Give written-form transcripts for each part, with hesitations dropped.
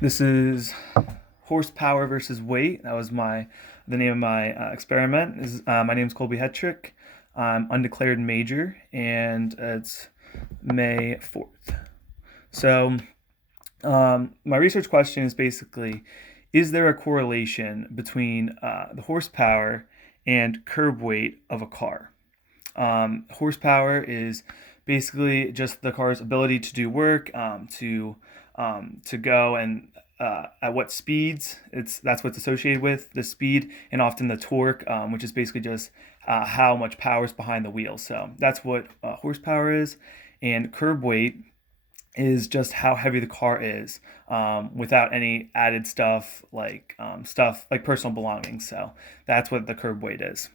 This is horsepower versus weight. That was the name of my experiment. My name is Colby Hetrick. I'm undeclared major, and it's May 4th. So, my research question is basically: is there a correlation between the horsepower and curb weight of a car? Horsepower is basically just the car's ability to do work, to go and at what speeds. That's what's associated with the speed, and often the torque, which is basically just how much power is behind the wheel. So that's what horsepower is, and curb weight is just how heavy the car is, without any added stuff like personal belongings. So that's what the curb weight is.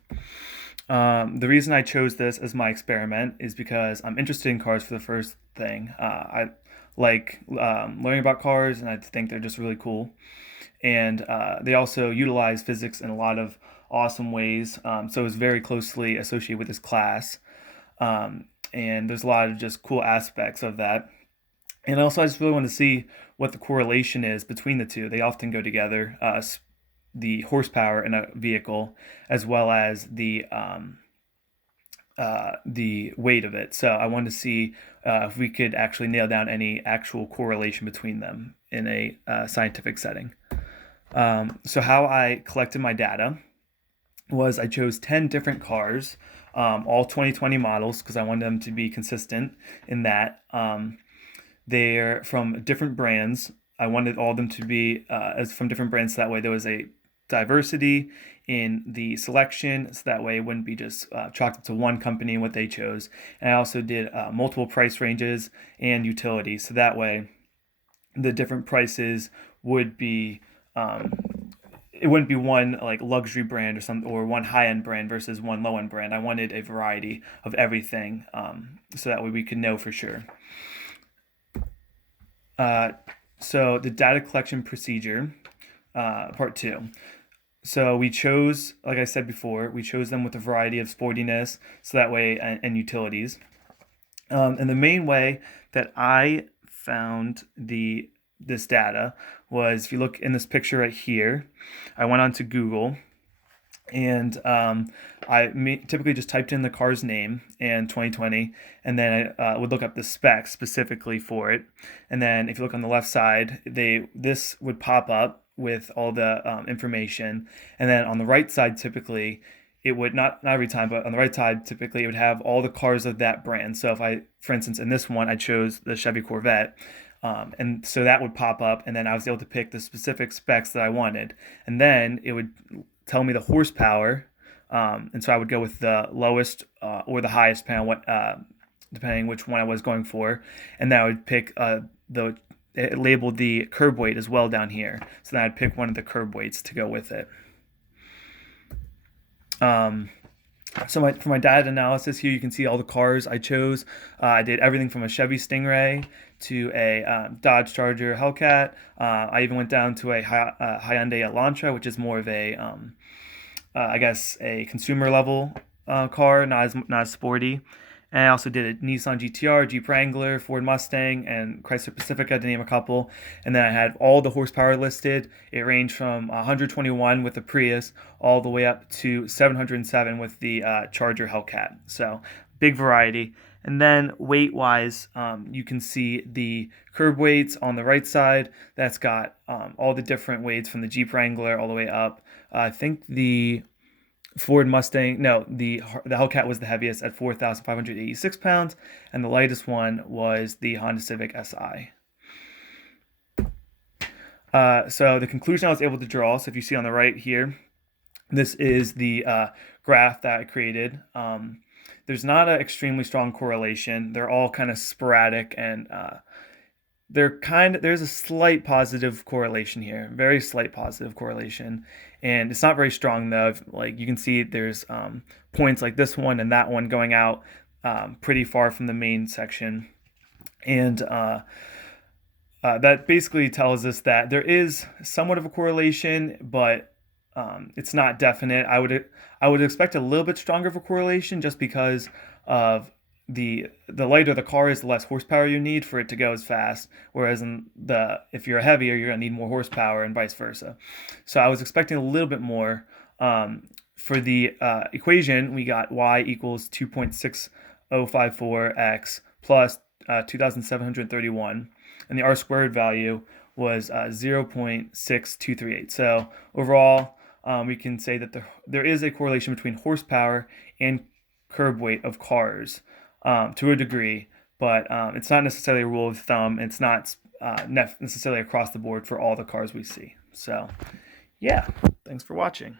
The reason I chose this as my experiment is because I'm interested in cars for the first thing. I like learning about cars, and I think they're just really cool. And they also utilize physics in a lot of awesome ways. So it's very closely associated with this class. And there's a lot of just cool aspects of that. And also, I just really want to see what the correlation is between the two. They often go together, the horsepower in a vehicle, as well as the weight of it. So I wanted to see if we could actually nail down any actual correlation between them in a scientific setting. So how I collected my data was I chose 10 different cars, all 2020 models, because I wanted them to be consistent in that. They're from different brands. I wanted all of them to be as from different brands, so that way there was a diversity in the selection, so that way it wouldn't be just chalked up to one company and what they chose. And I also did multiple price ranges and utility, so that way the different prices would be it wouldn't be one like luxury brand or something, or one high end brand versus one low end brand. I wanted a variety of everything, so that way we could know for sure. Uh, so the data collection procedure, part two. So we chose, like I said before, we chose them with a variety of sportiness, so that way, and utilities. And the main way that I found the this data was, if you look in this picture right here, I went onto Google, and typically just typed in the car's name and 2020, and then I would look up the specs specifically for it. And then if you look on the left side, this would pop up with all the information, and then on the right side, typically it would not every time, but on the right side, typically it would have all the cars of that brand. So if I, for instance, in this one, I chose the Chevy Corvette. And so that would pop up, and then I was able to pick the specific specs that I wanted. And then it would tell me the horsepower, and so I would go with the lowest or the highest, depending which one I was going for, and then I would pick the it labeled the curb weight as well down here, so then I'd pick one of the curb weights to go with it. Um, for my data analysis here, you can see all the cars I chose. I did everything from a Chevy Stingray to a Dodge Charger Hellcat. I even went down to a Hyundai Elantra, which is more of a, I guess, a consumer level car, not as sporty. And I also did a Nissan GTR, Jeep Wrangler, Ford Mustang, and Chrysler Pacifica, to name a couple. And then I had all the horsepower listed. It ranged from 121 with the Prius all the way up to 707 with the Charger Hellcat. So big variety. And then weight wise, you can see the curb weights on the right side. That's got all the different weights from the Jeep Wrangler all the way up. I think the Ford Mustang, no, the Hellcat was the heaviest at 4,586 pounds, and the lightest one was the Honda Civic Si. So the conclusion I was able to draw, so if you see on the right here, this is the graph that I created. There's not an extremely strong correlation. They're all kind of sporadic, and there's a slight positive correlation here, very slight positive correlation, and it's not very strong though. Like you can see, there's points like this one and that one going out pretty far from the main section, and that basically tells us that there is somewhat of a correlation, but it's not definite. I would expect a little bit stronger of a correlation, just because of the lighter the car is, the less horsepower you need for it to go as fast. Whereas if you're heavier, you're gonna need more horsepower, and vice versa. So I was expecting a little bit more. For the equation, we got y equals 2.6054x plus 2,731, and the r squared value was 0.6238. So overall, we can say that there is a correlation between horsepower and curb weight of cars to a degree, but it's not necessarily a rule of thumb. It's not necessarily across the board for all the cars we see. So, yeah, thanks for watching.